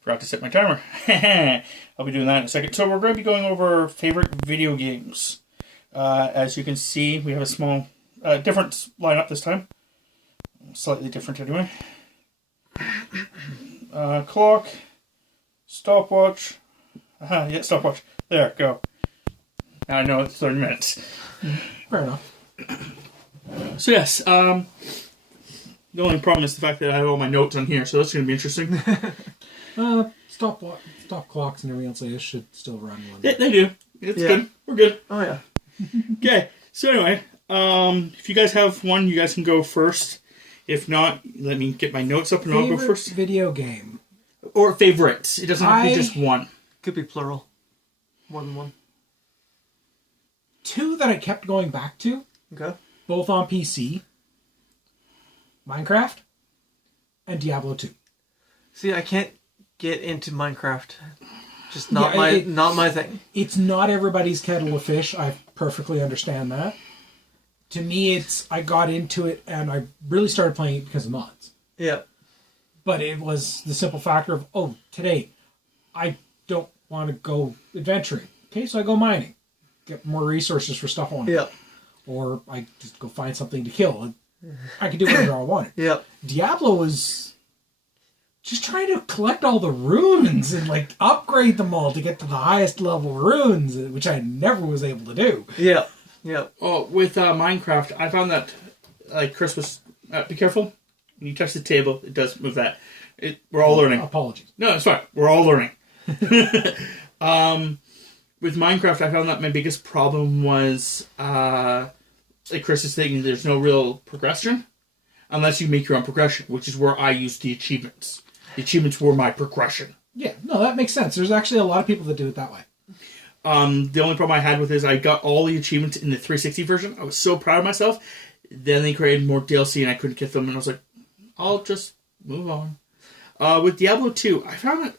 Forgot to set my timer. I'll be doing that in a second. So we're going to be going over favorite video games. As you can see, we have a small, different lineup this time. Slightly different anyway. Clock. Stopwatch. Yeah, stopwatch. There, go. Now I know it's 30 minutes. Fair enough. So yes, the only problem is the fact that I have all my notes on here, so that's going to be interesting. Stop clocks and everything else like this should still run. They do. It's good. We're good. Oh, yeah. Okay, so anyway, if you guys have one, you guys can go first. If not, let me get my notes up and I'll go first. Video game. Or favorites. It doesn't have to be just one. Could be plural. More than one. Two that I kept going back to. Okay. Both on PC. Minecraft. And Diablo 2. See, I can't get into Minecraft. Just not my thing. It's not everybody's kettle of fish. I perfectly understand that. To me, I got into it and I really started playing it because of mods. Yeah. But it was the simple factor of, today, I don't want to go adventuring. Okay, so I go mining. Get more resources for stuff I want. Yeah. Or I just go find something to kill. I could do whatever I wanted. Yeah. Diablo was just trying to collect all the runes and upgrade them all to get to the highest level runes, which I never was able to do. Yeah. Yeah. Oh, with Minecraft, I found that, Chris was... be careful. When you touch the table, it does move that. We're all learning. Apologies. No, it's fine. We're all learning. With Minecraft, I found that my biggest problem was, Chris is thinking, there's no real progression unless you make your own progression, which is where I use the achievements. The achievements were my progression. Yeah, no, that makes sense. There's actually a lot of people that do it that way. The only problem I had with it is I got all the achievements in the 360 version. I was so proud of myself. Then they created more DLC and I couldn't get them, and I was like, I'll just move on. With Diablo 2, I found that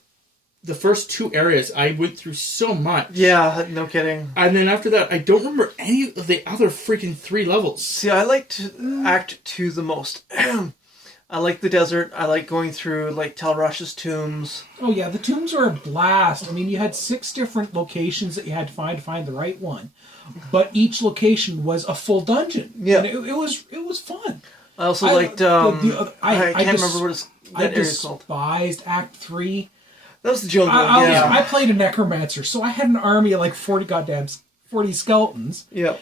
the first two areas, I went through so much. Yeah, no kidding. And then after that, I don't remember any of the other freaking 3 levels. See, I liked Act 2 the most. I like the desert. I like going through, Tal Rush's tombs. Oh, yeah, the tombs were a blast. I mean, you had 6 different locations that you had to find the right one. But each location was a full dungeon. Yeah. And it was fun. I also liked... I can't remember what that area is called. Despised Act 3. That was the jungle, yeah. I played a necromancer, so I had an army of 40 skeletons. Yep.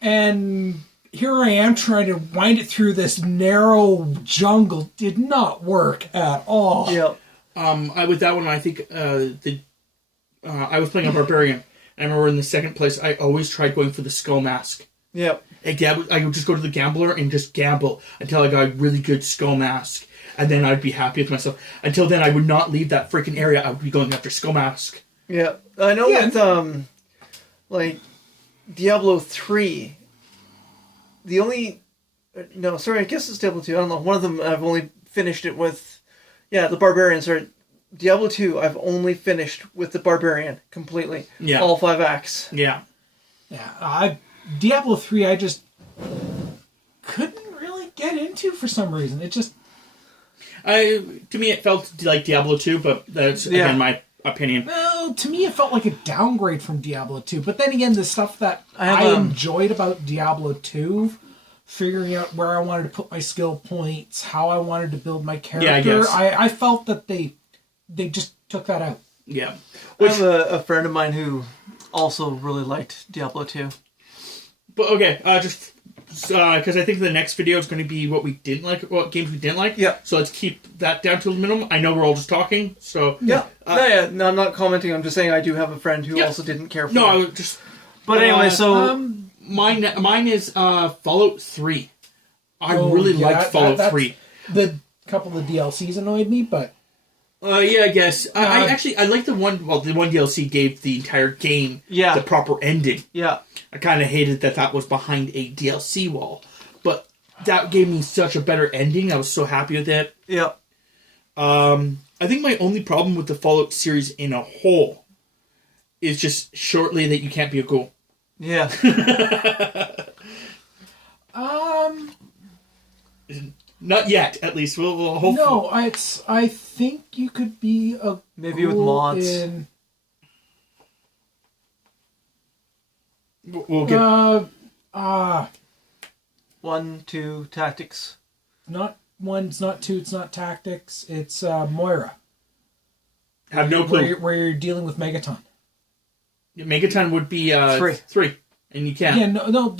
And here I am trying to wind it through this narrow jungle. Did not work at all. Yep. With that one, I think I was playing a barbarian. And I remember in the second place, I always tried going for the skull mask. Yep. I would just go to the gambler and just gamble until I got a really good skull mask. And then I'd be happy with myself. Until then, I would not leave that freaking area. I would be going after skull mask. Yeah. I know with, Diablo 3, the only... No, sorry, I guess it's Diablo 2. I don't know. One of them, I've only finished it with... Yeah, the Barbarian. Sorry. Diablo 2, I've only finished with the Barbarian completely. Yeah. All 5 acts. Yeah. Yeah. Diablo 3, I just couldn't really get into for some reason. It just... To me, it felt like Diablo 2, but that's, again, my opinion. Well, to me, it felt like a downgrade from Diablo 2. But then again, the stuff that I enjoyed about Diablo 2, figuring out where I wanted to put my skill points, how I wanted to build my character, I felt that they just took that out. Yeah. I have a friend of mine who also really liked Diablo 2. But okay, just because I think the next video is going to be what games we didn't like. Yeah. So let's keep that down to a minimum. I know we're all just talking, so yeah. No, I'm not commenting. I'm just saying I do have a friend who also didn't care for. No, it. I was just. But anyway, so mine is Fallout 3. I really liked Fallout 3. The couple of DLCs annoyed me, but. Yeah, I guess. I like the one. Well, the one DLC gave the entire game the proper ending. Yeah. I kind of hated that was behind a DLC wall, but that gave me such a better ending. I was so happy with it. Yeah. I think my only problem with the Fallout series in a whole is just shortly that you can't be a ghoul. Yeah. Not yet, at least. We'll hopefully. No, I think you could be a Maybe with ghoul mods. in... We'll get. 1, 2 tactics. Not 1, it's not 2, it's not tactics, it's Moira. Have no clue. Where you're dealing with Megaton. Megaton would be 3, and you can't. Yeah, no,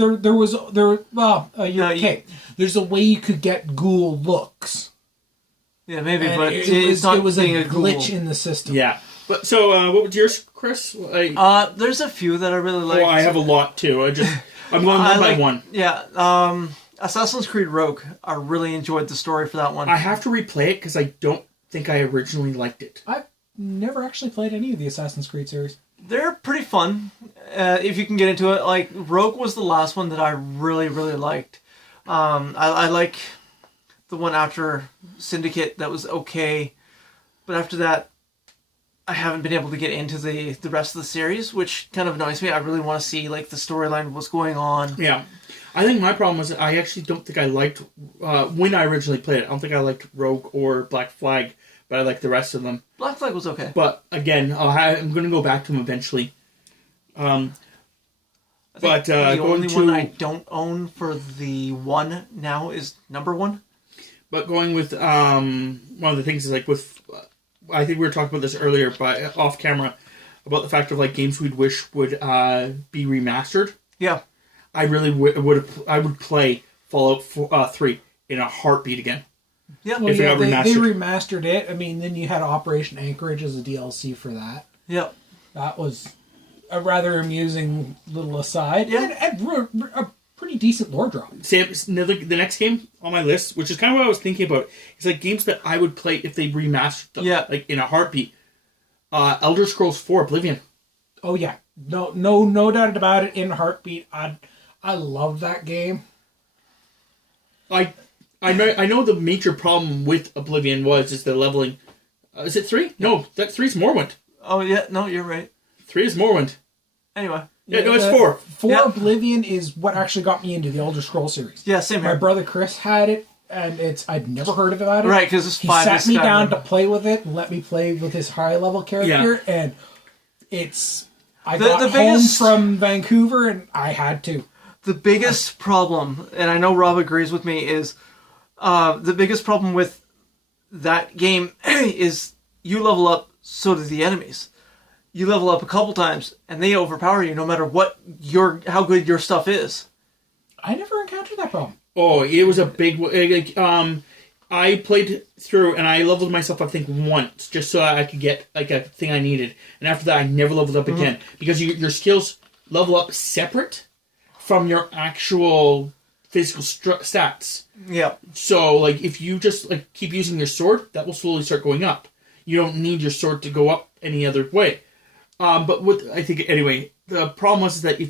okay. There's a way you could get ghoul looks. Yeah, maybe, And but it was a being glitch ghoul. in the system. Yeah, but so what was yours, Chris? There's a few that I really like. I have a lot too. I'm going one by one. Yeah, Assassin's Creed Rogue. I really enjoyed the story for that one. I have to replay it because I don't think I originally liked it. I've never actually played any of the Assassin's Creed series. They're pretty fun if you can get into it. Like Rogue was the last one that I really, really liked. I like the one after Syndicate. That was okay, but after that, I haven't been able to get into the rest of the series, which kind of annoys me. I really want to see like the storyline, what's going on. Yeah, I think my problem was that I actually don't think I liked when I originally played it. I don't think I liked Rogue or Black Flag, but I liked the rest of them. Black Flag was okay. But again, I'm going to go back to them eventually. The only one I don't own for the one now is number 1. But going with one of the things is like with, I think we were talking about this earlier, but off camera, about the fact of like games we'd wish would be remastered. Yeah, I really I would play Fallout 3 in a heartbeat again. yeah, Well, If it yeah, got they remastered. remastered it. I mean, then you had Operation Anchorage as a DLC for that. yeah. That was a rather amusing little aside. Yeah. And a pretty decent lore drop. The next game on my list, which is kind of what I was thinking about, is like games that I would play if they remastered them, Yeah. like in a heartbeat. Elder Scrolls 4 Oblivion. Oh yeah, no doubt about it. In Heartbeat, I love that game. I know the major problem with Oblivion is the leveling. Is it 3? No, that 3's Morrowind. Oh yeah, no, you're right. 3 is Morrowind. Anyway, Yeah, no, it's 4. 4 Yeah. Oblivion is what actually got me into the Elder Scrolls series. yeah, same My here. brother Chris had it, and I'd never heard about it. Right, because it's He 5. sat is me Skyrim. down to play with it and let me play with his high level character, and I got the home biggest- from Vancouver and I had to. The biggest problem, and I know Rob agrees with me, is the biggest problem with that game is you level up, so do the enemies. You level up a couple times, and they overpower you no matter how good your stuff is. I never encountered that problem. Oh, it was a big. I played through and I leveled myself, I think, once just so I could get like a thing I needed, and after that, I never leveled up again because your skills level up separate from your actual physical stats. Yeah. So, like, if you just like keep using your sword, that will slowly start going up. You don't need your sword to go up any other way. But I think anyway, the problem was that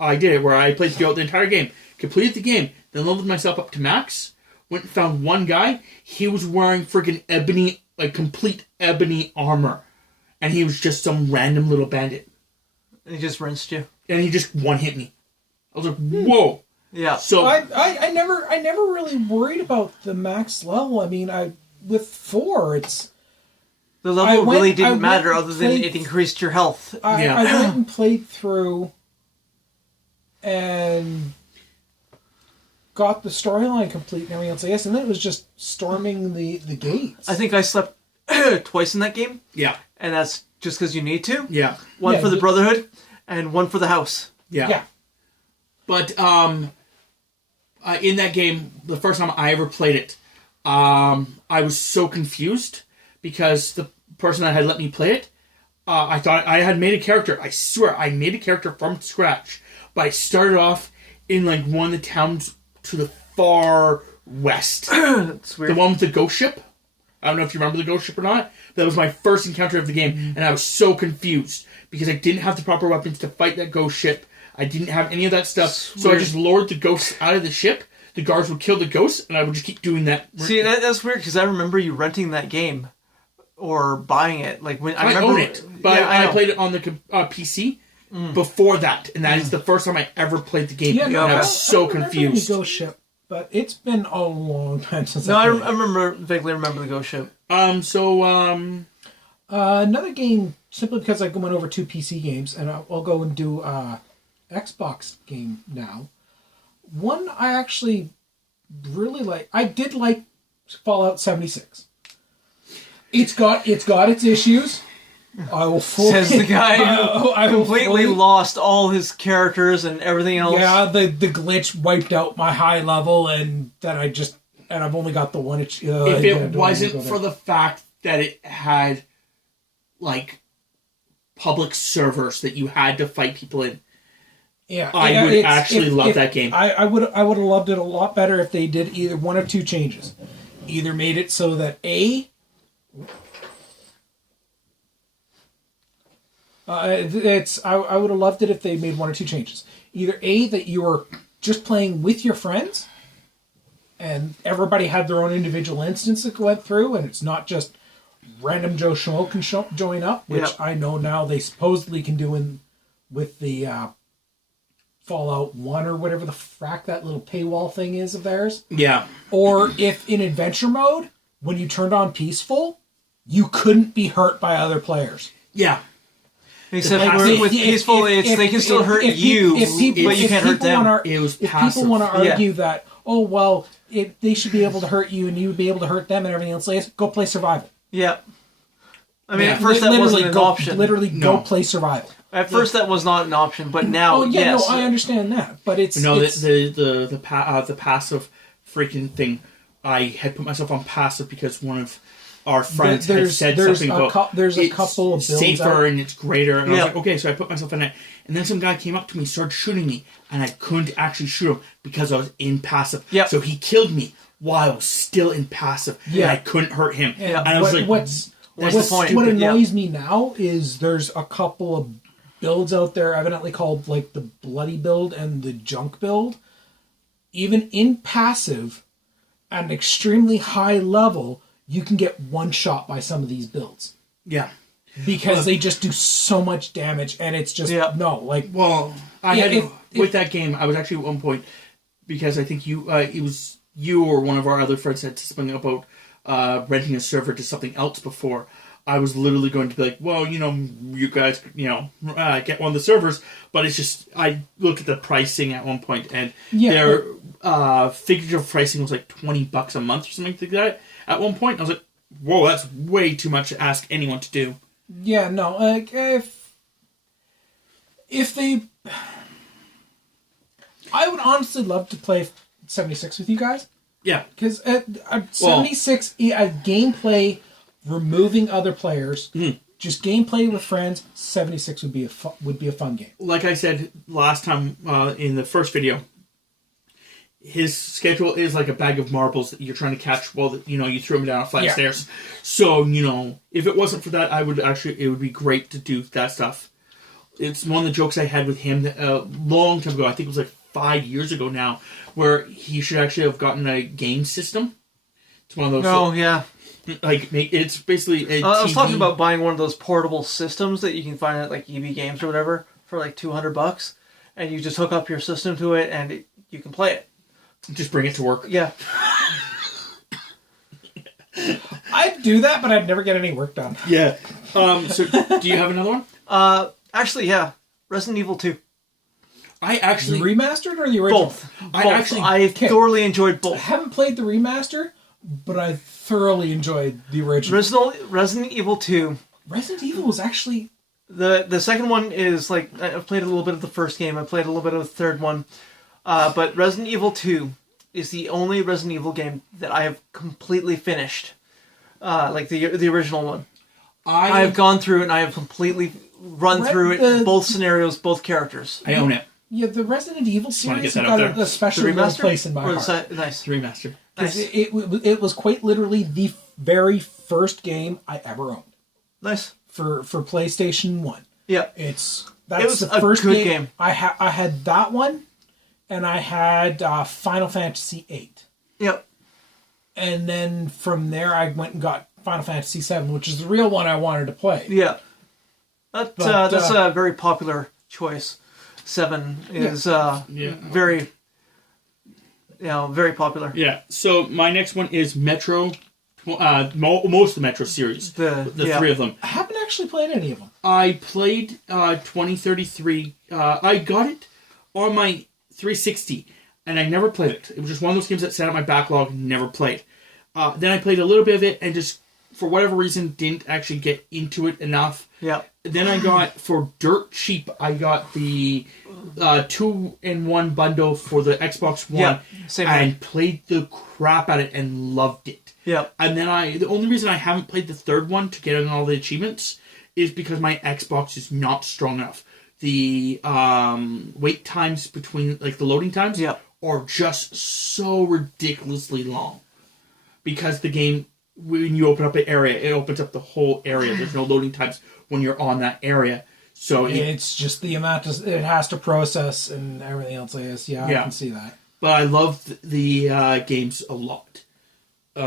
I did it where I played throughout the entire game, completed the game, then leveled myself up to max. Went and found one guy. He was wearing freaking ebony, like complete ebony armor, and he was just some random little bandit. And he just rinsed you. And he just one hit me. I was like, whoa. Yeah. So I never really worried about the max level. I mean, with 4, it's The level really I didn't went matter and other than played- it increased your health. I went and played through and got the storyline complete and everything else, I guess, and then it was just storming the gates. I think I slept twice in that game, yeah, and that's just because you need to. yeah, One Yeah, for the the- Brotherhood, and one for the house. yeah. Yeah. But in that game, the first time I ever played it, I was so confused because the person that had let me play it, I thought I had made a character. I swear, I made a character from scratch. But I started off in like one of the towns to the far west. It's weird. The one with the ghost ship. I don't know if you remember the ghost ship or not. That was my first encounter of the game, and I was so confused because I didn't have the proper weapons to fight that ghost ship. I didn't have any of that stuff, so I just lured the ghosts out of the ship. The guards would kill the ghosts, and I would just keep doing that. See, that's weird because I remember you renting that game or buying it. Like when I I remember own it, but Yeah, I know. played it on the PC before that, and that is the first time I ever played the game. Yeah, and no, I was so don't remember confused. any Ghost Ship. But it's been a long time since No, I I played. vaguely remember the Ghost Ship. Another game, simply because I went over 2 PC games, and I'll go and do Xbox game now. One I actually really like. I did like Fallout 76. It's got its issues. I will fully, Says the guy who I will completely fully- lost all his characters and everything else. Yeah, the glitch wiped out my high level, and then I've only got the one. If it wasn't for the fact that it had, like, public servers that you had to fight people in, I would actually love that game. I would have loved it a lot better if they did either one of 2 changes. Either made it so that I would have loved it if they made 1 or 2 changes. Either that you were just playing with your friends, and everybody had their own individual instance that went through, and it's not just random Joe Schmo can join up, which Yep. I know now they supposedly can do with the Fallout 1 or whatever the frack that little paywall thing is of theirs. Yeah. Or if in adventure mode, when you turned on peaceful, you couldn't be hurt by other players. Yeah. Except Like, with peaceful, they can still hurt you, but you can't hurt them. It was if passive. people want to argue that, oh, well, they should be able to hurt you and you would be able to hurt them and everything else, go play survival. Yeah. I mean, Yeah. at first that wasn't an option. Literally, No. go play survival. At first that was not an option, but now, Oh, yeah, yes. no, I understand that. But it's... No, it's, the passive freaking thing. I had put myself on passive because one of our friends had said something about there's a it's couple of builds safer out. and it's greater, and I was Yeah. like, okay, so I put myself in it, and then some guy came up to me, started shooting me, and I couldn't actually shoot him because I was in passive. Yep. So he killed me while I was still in passive, Yeah. and I couldn't hurt him. Yeah, And I was like, What's the point? What Yeah. annoys me now is there's a couple of builds out there, evidently called like the bloody build and the junk build. Even in passive, at an extremely high level, you can get one shot by some of these builds yeah. because they just do so much damage, and it's just Yeah. no like. Well, I Yeah, had with that game. I was actually at one point because I think it was you or one of our other friends had something about renting a server to something else before. I was literally going to be like, well, you guys, get one of the servers, but it's just I looked at the pricing at one point, and Yeah, their figurative pricing was like $20 a month or something like that. At one point, I was like, whoa, that's way too much to ask anyone to do. Yeah, no. Like if they, I would honestly love to play 76 with you guys Yeah, because 76 gameplay, removing other players, just gameplay with friends. 76 would be a fun game. like I said last time in the first video, his schedule is like a bag of marbles that you're trying to catch while you throw him down a flight of stairs. So if it wasn't for that, it would be great to do that stuff. It's one of the jokes I had with him a long time ago. I think it was like 5 years ago now, where he should actually have gotten a game system. It's one of those. No, yeah. It's basically a I was TV. talking about buying one of those portable systems that you can find at like EB Games or whatever for like $200, and you just hook up your system to it and you can play it. Just bring it to work. Yeah. I'd do that, but I'd never get any work done. Yeah. So, do you have another one? Actually, yeah. Resident Evil 2. I actually The remastered or the original? Both. I thoroughly enjoyed I both. haven't played the remaster, but I thoroughly enjoyed the original. Resident Evil 2. Resident Evil was actually... The second one is like I've played a little bit of the first game. I played a little bit of the third one, but Resident Evil 2 is the only Resident Evil game that I have completely finished. Like the original one. I have gone through it and I have completely run through it, both scenarios, both characters. I own it. Yeah, the Resident Evil wanna series get that got out there. a special The little remaster? place in my Or heart. nice. Remastered. 'Cause Nice. it was quite literally the very first game I ever owned Nice. for PlayStation 1. Yeah. That's was the a first good game. game. I had that one, and I had Final Fantasy 8. Yep. And then from there, I went and got Final Fantasy 7, which is the real one I wanted to play. Yeah. But, That's a very popular choice. 7 is very... very popular. Yeah. So my next one is Metro. Most of the Metro series. The three of them. I haven't actually played any of them. I played 2033. I got it on my 360, and I never played it. It was just one of those games that sat on my backlog and never played. Then I played a little bit of it, and just, for whatever reason, didn't actually get into it enough. Yeah. Then I got, for dirt cheap, I got the 2-in-1 bundle for the Xbox One. Yeah, same and played the crap out of it and loved it. Yeah. And then the only reason I haven't played the third one to get in all the achievements is because my Xbox is not strong enough. The wait times between, like, the loading times are just so ridiculously long. Because the game, when you open up an area, it opens up the whole area. There's no loading times when you're on that area. So it's just the amount it has to process and everything else like this. Yeah, I can see that. But I love the games a lot. Do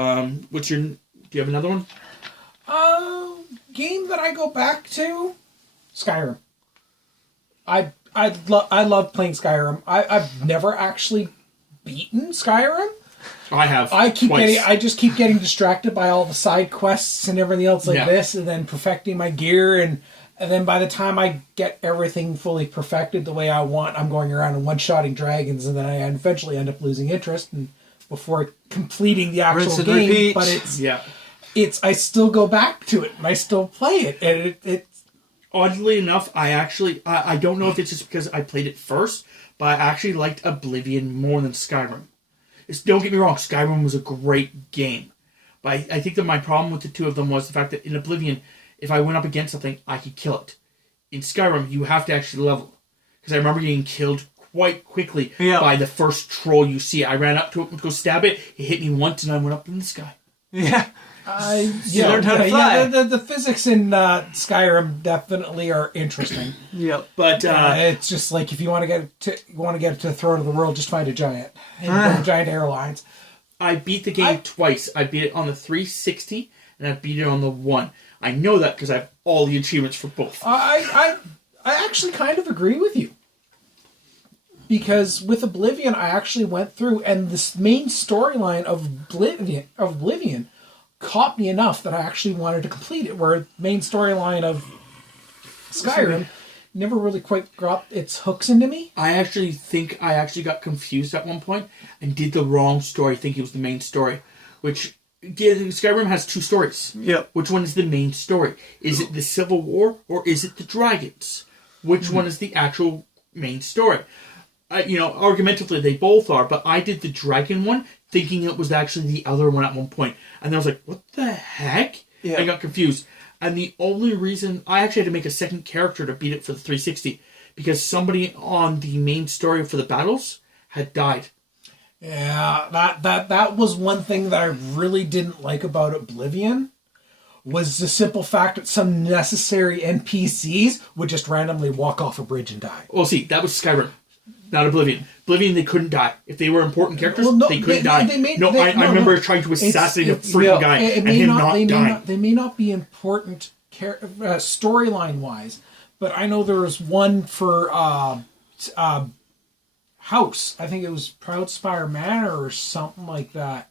you have another one? Game that I go back to, Skyrim. I love playing Skyrim. I've never actually beaten Skyrim. I have. I just keep getting distracted by all the side quests and everything else like this, and then perfecting my gear, and then by the time I get everything fully perfected the way I want, I'm going around and one-shotting dragons, and then I eventually end up losing interest and before completing the actual game. Repeat. But it's I still go back to it and I still play it, and it's oddly enough, I don't know if it's just because I played it first, but I actually liked Oblivion more than Skyrim. Don't get me wrong, Skyrim was a great game. But I think that my problem with the two of them was the fact that in Oblivion, if I went up against something, I could kill it. In Skyrim, you have to actually level. Because I remember getting killed quite quickly by the first troll you see. I ran up to it and go stab it. It hit me once and I went up in the sky. Yeah. You learned how to fly. The physics in Skyrim definitely are interesting. But it's just like if you want to get to the throne of the world, just find a giant. And giant airlines. I beat the game twice. I beat it on the 360 and I beat it on the One. I know that because I have all the achievements for both. I actually kind of agree with you. Because with Oblivion, I actually went through, and this main storyline of Oblivion caught me enough that I actually wanted to complete it, where the main storyline of Skyrim never really quite got its hooks into me. I actually think I got confused at one point and did the wrong story, thinking it was the main story. Which, Skyrim has two stories. Yep. Which one is the main story? Is it the Civil War or is it the Dragons? Which one is the actual main story? Argumentatively, they both are, but I did the Dragon one thinking it was actually the other one at one point. And I was like, what the heck? Yeah. I got confused. And the only reason... I actually had to make a second character to beat it for the 360 because somebody on the main story for the battles had died. Yeah, that was one thing that I really didn't like about Oblivion, was the simple fact that some necessary NPCs would just randomly walk off a bridge and die. Well, see, that was Skyrim. Not Oblivion. Oblivion, they couldn't die. If they were important characters, they couldn't die. I remember trying to assassinate a freaking guy and him not dying. They may not be important storyline-wise, but I know there was one for House. I think it was Proudspire Manor or something like that.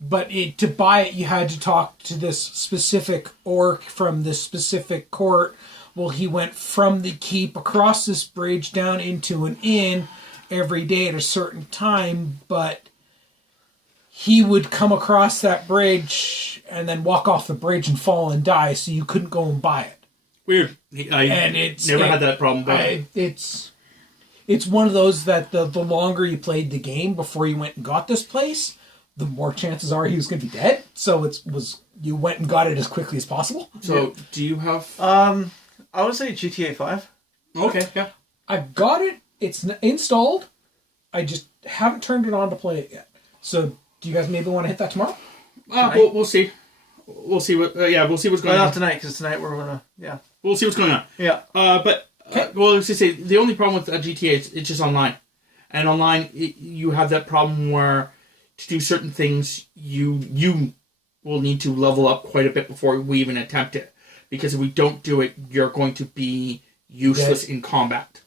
But to buy it, you had to talk to this specific orc from this specific court. Well, he went from the keep across this bridge down into an inn every day at a certain time, but he would come across that bridge and then walk off the bridge and fall and die, so you couldn't go and buy it. Weird. I never had that problem. But it's one of those that the longer you played the game before you went and got this place, the more chances are he was going to be dead. So you went and got it as quickly as possible. So, do you have... I would say GTA 5. Okay, yeah. I've got it. It's installed. I just haven't turned it on to play it yet. So, do you guys maybe want to hit that tomorrow? We'll see. We'll see what... we'll see what's going on. Not tonight, because tonight we're going to... We'll see what's going on. Yeah. Let's just say, the only problem with GTA, it's just online. And online, you have that problem where to do certain things, you will need to level up quite a bit before we even attempt it. Because if we don't do it, you're going to be useless in combat.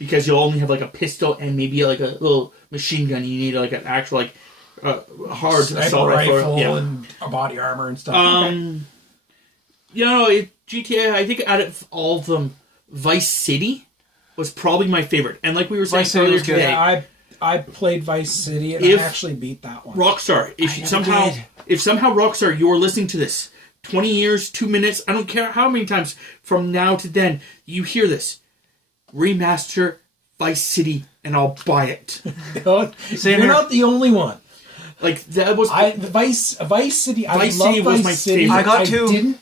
because you'll only have like a pistol and maybe like a little machine gun. You need like an actual like hard assault rifle and a body armor and stuff. GTA. I think out of all of them, Vice City was probably my favorite. And like we were saying earlier today, yeah, I played Vice City and I actually beat that one. Rockstar, if somehow Rockstar, you are listening to this, 20 years, 2 minutes, I don't care how many times from now to then you hear this, remaster Vice City and I'll buy it. You're not the only one. Like that was Vice City. Vice City was my favorite. I didn't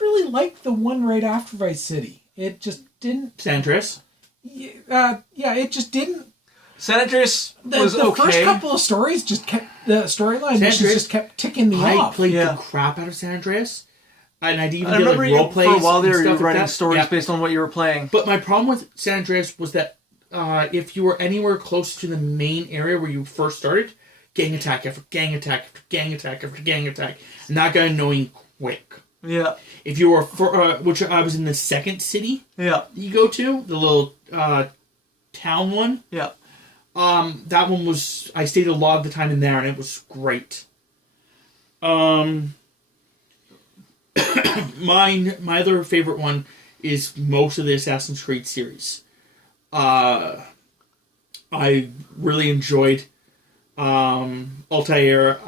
really like the one right after Vice City. It just didn't. San Andreas. It just didn't. San Andreas was the okay. first couple of stories just kept the storyline missions just kept ticking me off. I played the crap out of San Andreas, and I'd even I did remember like role plays for a while they and were stuff writing like that. stories based on what you were playing. But my problem with San Andreas was that if you were anywhere close to the main area where you first started, gang attack after gang attack after gang attack after gang attack, and that got annoying quick. Yeah. If you were, which I was in the second city. Yeah. You go to the little town one. Yeah. That one was, I stayed a lot of the time in there, and it was great. My other favorite one is most of the Assassin's Creed series. I really enjoyed Altair,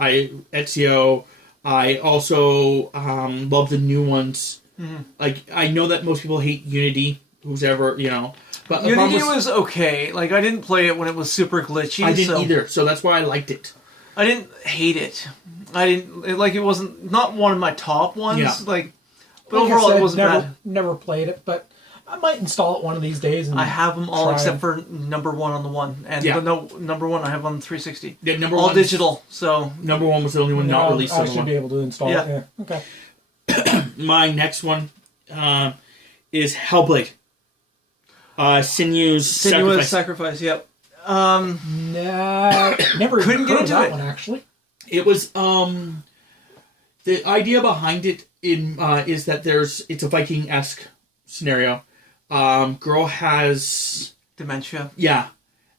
Ezio. I also love the new ones. Mm-hmm. Like, I know that most people hate Unity, who's ever, but Unity was okay. Like, I didn't play it when it was super glitchy. I didn't either, so that's why I liked it. I didn't hate it. It wasn't, not one of my top ones. Yeah. But overall it wasn't bad. Never played it, but I might install it one of these days. And I have them all except for number one on the one. And number one I have on 360. Yeah, all digital, so... Number one was the only one not released on the one. I should be able to install it, yeah. Okay. My next one is Hellblade. Sinuous Sacrifice, yep. Never couldn't get into that one, actually. It was, the idea behind it is that it's a Viking-esque scenario. Girl has dementia. Yeah,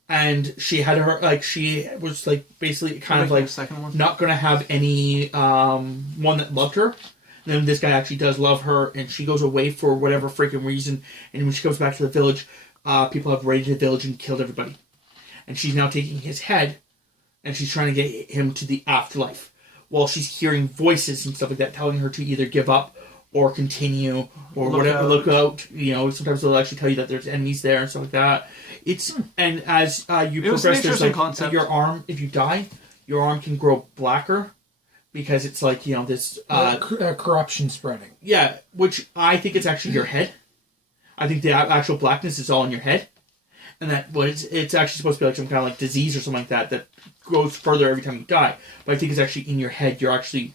and she had she was basically kind of not gonna have any one that loved her. And then this guy actually does love her, and she goes away for whatever freaking reason. And when she comes back to the village, people have raided the village and killed everybody. And she's now taking his head, and she's trying to get him to the afterlife. While she's hearing voices and stuff like that telling her to either give up or continue or look out. Sometimes they'll actually tell you that there's enemies there and stuff like that. And as you progress, there's concept. Your arm, if you die, your arm can grow blacker because it's this corruption spreading. Yeah, which I think it's actually your head. I think the actual blackness is all in your head, and it's actually supposed to be some kind of disease or something like that grows further every time you die. But I think it's actually in your head. You're actually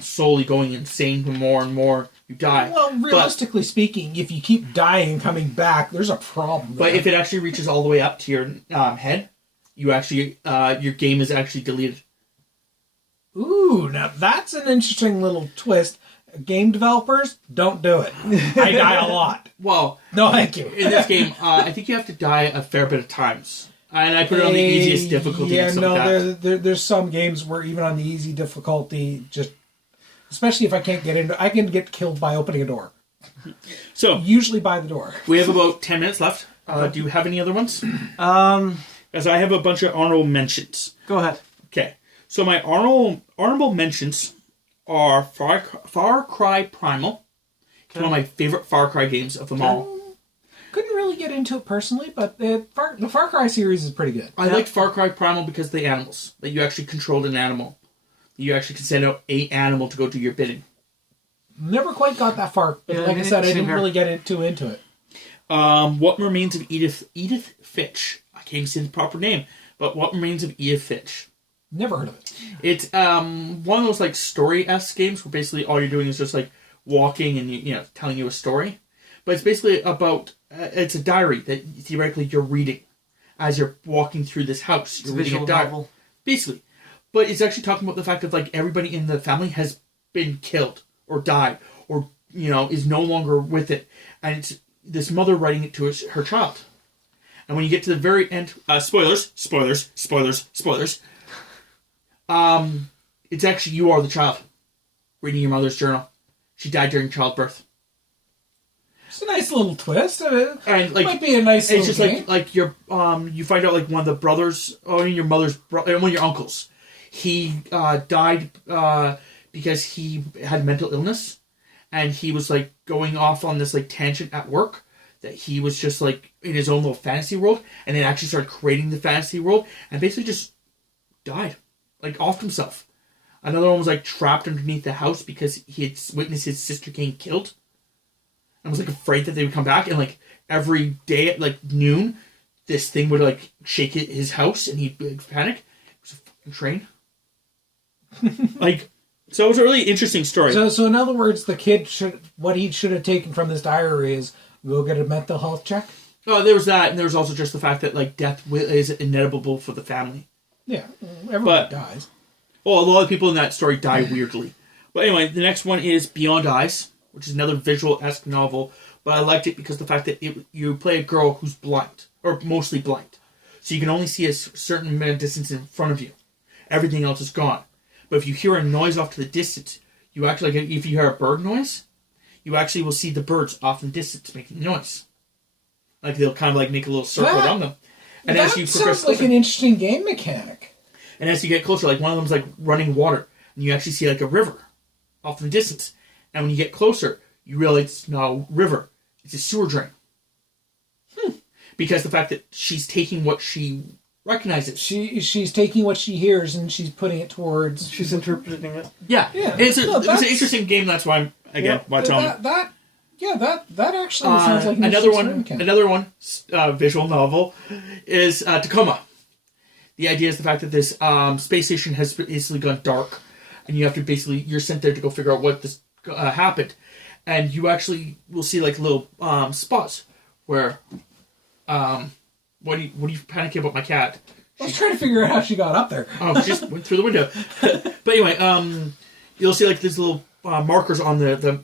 slowly going insane the more and more you die. Well, realistically speaking, if you keep dying and coming back, there's a problem there. But if it actually reaches all the way up to your head, you actually your game is actually deleted. Ooh, now that's an interesting little twist. Game developers, don't do it. I die a lot. Well, no, thank you. In this game, I think you have to die a fair bit of times. And I put it on the easiest difficulty. Yeah, there's some games where even on the easy difficulty, especially if I can't get into, I can get killed by opening a door. So usually by the door. We have about 10 minutes left. Do you have any other ones? As I have a bunch of honorable mentions. Go ahead. Okay. So my honorable mentions are Far Cry Primal. It's one of my favorite Far Cry games of them all. Couldn't really get into it personally, but the Far Cry series is pretty good. I liked Far Cry Primal because of the animals. That you actually controlled an animal. You actually can send out an animal to go do your bidding. Never quite got that far, but like I said, I didn't really get too into it. What Remains of Edith Finch. I can't even say the proper name, but What Remains of Edith Finch. Never heard of it. It's one of those story-esque games where basically all you're doing is just walking and telling you a story. But it's basically about it's a diary that theoretically you're reading as you're walking through this house. You're reading a diary, basically. But it's actually talking about the fact that everybody in the family has been killed or died or is no longer with it, and it's this mother writing it to her child. And when you get to the very end, spoilers, it's actually you are the child reading your mother's journal. She died during childbirth. It's a nice little twist. And like, might be a nice little it's just game. like your you find out like one of the brothers, your mother's brother, one of your uncles, he died because he had mental illness, and he was like going off on this like tangent at work that he was just like in his own little fantasy world, and then actually started creating the fantasy world, and basically just died, like offed himself. Another one was like trapped underneath the house because he had witnessed his sister getting killed. I was like afraid that they would come back, and like every day at like noon, this thing would like shake his house, and he'd like, panic. It was a fucking train. Like, so it was a really interesting story. So in other words, the kid what he should have taken from this diary is go get a mental health check. Oh, there was that, and there was also just the fact that like death is inevitable for the family. Yeah, everybody dies. Well, a lot of people in that story die weirdly. But anyway, the next one is Beyond Eyes, which is another visual-esque novel, but I liked it because the fact that you play a girl who's blind, or mostly blind. So you can only see a certain amount of distance in front of you. Everything else is gone. But if you hear a noise off to the distance, you actually, like, if you hear a bird noise, you actually will see the birds off in the distance making noise. Like, they'll kind of like make a little circle around them. And that as you progress sounds like closer, an interesting game mechanic. and as you get closer, like one of them's like running water, and you actually see like a river off in the distance. And when you get closer, you realize it's not a river; it's a sewer drain. Because the fact that she's taking what she recognizes. She's taking what she hears and she's putting it towards. She's interpreting it. Yeah. Yeah. And it's an interesting game. That's why I'm again watching. That actually sounds like an another one. Visual novel is Tacoma. The idea is the fact that this space station has basically gone dark, and you have to you're sent there to go figure out what this happened, and you actually will see like little spots where what are you panicking about my cat? I was trying to figure out how she got up there. Oh, just went through the window. But anyway, you'll see like these little markers on the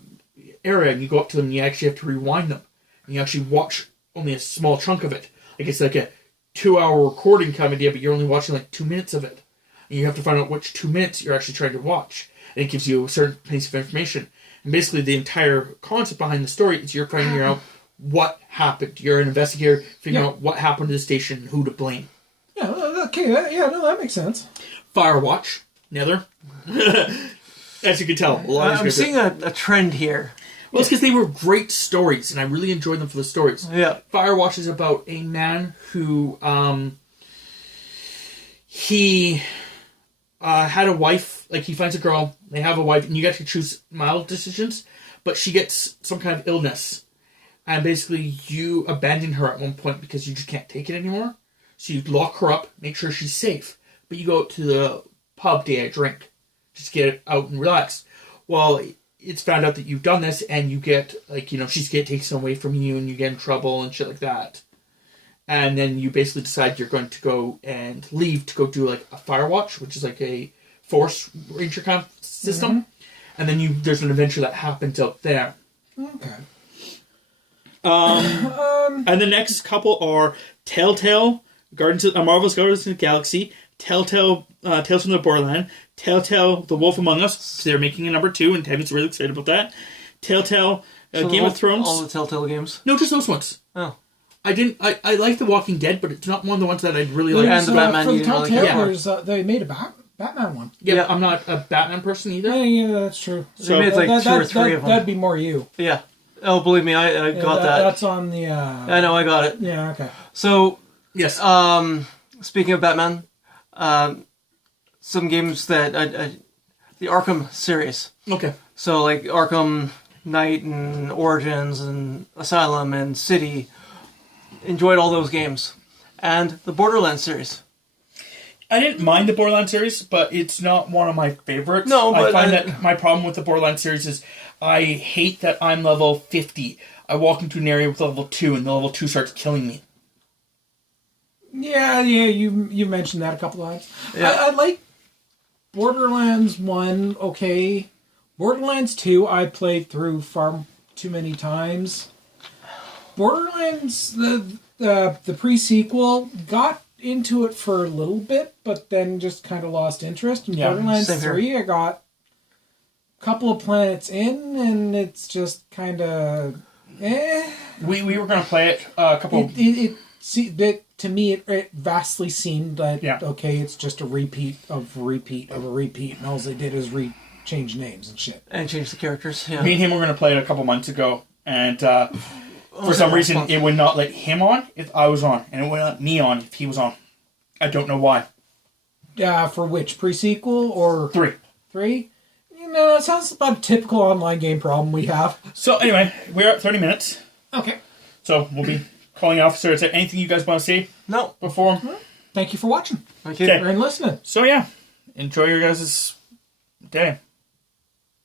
area, and you go up to them and you actually have to rewind them. And you actually watch only a small chunk of it. Like it's like a 2-hour recording kind of idea, but you're only watching like 2 minutes of it. And you have to find out which 2 minutes you're actually trying to watch. And it gives you a certain piece of information. And basically the entire concept behind the story is you're trying to figure out what happened. You're an investigator figuring out what happened to the station and who to blame. Yeah, okay, that makes sense. Firewatch, Nether. As you can tell, I'm seeing a trend here. Well, it's because they were great stories, and I really enjoyed them for the stories. Yeah. Firewatch is about a man who he had a wife. Like, he finds a girl, they have a wife, and you get to choose mild decisions, but she gets some kind of illness. And basically, you abandon her at one point because you just can't take it anymore. So you lock her up, make sure she's safe. But you go out to the pub to get a drink. Just get it out and relax. Well, it's found out that you've done this, and you get, like, you know, she's get taken away from you, and you get in trouble and shit like that. And then you basically decide you're going to go and leave to go do, like, a Firewatch, which is like a force ranger kind of system. Mm-hmm. And then there's an adventure that happens out there. Okay. And the next couple are Telltale, Marvel's Guardians of the Galaxy, Telltale, Tales from the Borderland, Telltale, The Wolf Among Us. So they're making a number 2, and Tammy's really excited about that. Telltale, Game of Thrones. All the Telltale games? No, just those ones. Oh. I like The Walking Dead, but it's not one of the ones that I'd really like. And the Batman. For the Telltale, they made a Batman one. Yeah, I'm not a Batman person either. Yeah, that's true. So they made like 2 or 3 of them. That'd be more you. Yeah. Oh, believe me, I got that. That's on the... I know, I got it. Yeah, okay. So, yes. Speaking of Batman, some games that... the Arkham series. Okay. So, like Arkham Knight and Origins and Asylum and City. Enjoyed all those games. And the Borderlands series. I didn't mind the Borderlands series, but it's not one of my favorites. No, but I find that my problem with the Borderlands series is I hate that I'm level 50. I walk into an area with level 2, and the level 2 starts killing me. Yeah, you mentioned that a couple of times. Yeah. I like Borderlands 1, okay. Borderlands 2, I played through far too many times. Borderlands, the pre-sequel, got into it for a little bit, but then just kind of lost interest. In Borderlands 3, I got a couple of planets in, and it's just kind of We were going to play it a couple... To me, it vastly seemed that, okay, it's just a repeat of a repeat, and all they did is change names and shit. And change the characters, yeah. Me and him were going to play it a couple months ago, and for some reason, it would not let him on if I was on, and it would let me on if he was on. I don't know why. For which? Pre-sequel or... 3. 3? You know, it sounds about a typical online game problem we have. So, anyway, we're at 30 minutes. Okay. So, we'll be calling off. Is there anything you guys want to say? No. Before? Thank you for watching. Thank you. And listening. So, yeah. Enjoy your guys' day.